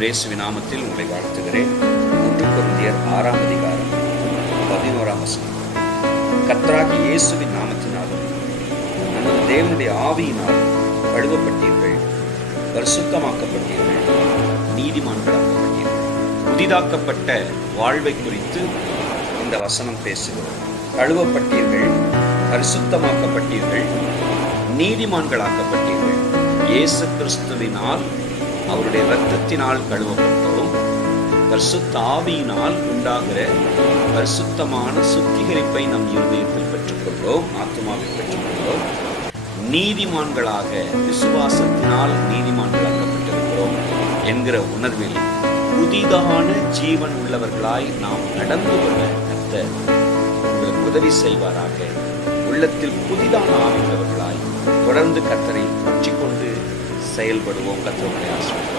இயேசுவின் நாமத்தில் உங்களை வாழ்த்துகிறேன். 1 கொரிந்தியர் 6 அதிகாரம் 11 வசனம். கர்த்தராகிய இயேசுவின் நாமத்தினாலும் நமது தேவனுடைய ஆவியினாலும் கழுவப்பட்டீர்கள், பரிசுத்தமாக்கப்பட்டீர்கள், நீதிமான்களாக்கப்பட்டீர்கள். புதிதாக்கப்பட்ட வாழ்வை குறித்து இந்த வசனம் பேசுகிறது. கழுவப்பட்டீர்கள், பரிசுத்தமாக்கப்பட்டீர்கள், நீதிமான்களாக்கப்பட்டீர்கள். இயேசு கிறிஸ்துவினால், அவருடைய இரத்தத்தினால் கழுவப்பட்டோம். பரிசுத்த ஆவியினால் உண்டாகிற பரிசுத்தமான சுத்திகரிப்பை நம் இருதயத்தில் பெற்றுக்கொள்வோம், ஆத்துமாவில் பெற்றுக்கொள்வோம். நீதிமான்களாக, விசுவாசத்தினால் நீதிமான்களாக்கப்பட்டிருக்கிறோம் என்கிற உணர்வில் புதிதான ஜீவன் உள்ளவர்களாய் நாம் நடந்து கொள்ள கர்த்தர் உங்களுக்கு உதவி செய்வாராக. உள்ளத்தில் புதிதான ஆவி உள்ளவர்களாய் தொடர்ந்து கர்த்தரை பற்றிக்கொண்டு செயல்படுவோம். கர்த்தருடைய ஆசீர்வாதம்.